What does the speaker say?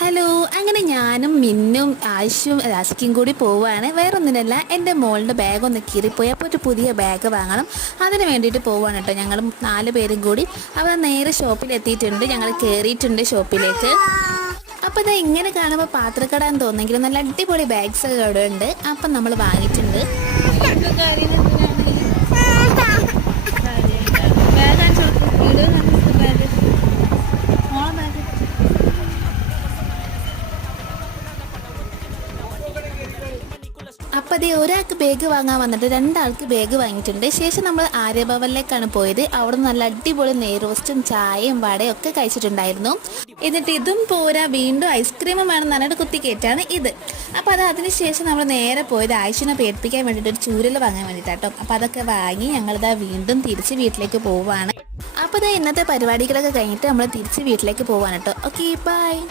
Hello, അങ്ങനെ ഞാനും മിന്നും ആയിഷും രാശിക്കും കൂടി പോവുകയാണ്. വേറൊന്നിനല്ല, എൻ്റെ മോളുടെ ബാഗ് ഒന്ന് കീറിപ്പോയി. അപ്പോൾ ഒരു പുതിയ ബാഗ് വാങ്ങണം, അതിന് വേണ്ടിയിട്ട് പോവുകയാണ് കേട്ടോ. ഞങ്ങൾ 4 പേരും കൂടി അവർ നേരെ ഷോപ്പിൽ എത്തിയിട്ടുണ്ട്. ഞങ്ങൾ കയറിയിട്ടുണ്ട് ഷോപ്പിലേക്ക്. അപ്പോൾ ഇതാ ഇങ്ങനെ കാണുമ്പോൾ പാത്രക്കട എന്ന് തോന്നുമെങ്കിലും നല്ല അടിപൊളി ബാഗ്സ് ഒക്കെ അവിടെ ഉണ്ട്. അപ്പം നമ്മൾ വാങ്ങിയിട്ടുണ്ട്. അപ്പോൾ അതേ ഒരാൾക്ക് ബാഗ് വാങ്ങാൻ വന്നിട്ട് 2 ആൾക്ക് ബാഗ് വാങ്ങിയിട്ടുണ്ട്. ശേഷം നമ്മൾ ആര്യഭവനിലേക്കാണ് പോയത്. അവിടെ നല്ല അടിപൊളി നെയ്റോസ്റ്റും ചായയും വടയും ഒക്കെ കഴിച്ചിട്ടുണ്ടായിരുന്നു. എന്നിട്ട് ഇതും പോരാ, വീണ്ടും ഐസ്ക്രീമും വേണം നന്നായിട്ട് കുത്തി കയറ്റാണ് ഇത്. അപ്പോൾ അതിനുശേഷം നമ്മൾ നേരെ പോയത് ആയിഷിനെ പേടിപ്പിക്കാൻ വേണ്ടിയിട്ട് ഒരു ചൂരൽ വാങ്ങാൻ വേണ്ടിയിട്ടാട്ടോ. അപ്പോൾ അതൊക്കെ വാങ്ങി ഞങ്ങളിതാ വീണ്ടും തിരിച്ച് വീട്ടിലേക്ക് പോവുകയാണ്. അപ്പോൾ ഇന്നത്തെ പരിപാടികളൊക്കെ കഴിഞ്ഞിട്ട് നമ്മൾ തിരിച്ച് വീട്ടിലേക്ക് പോവാണ് കേട്ടോ. Okay, by.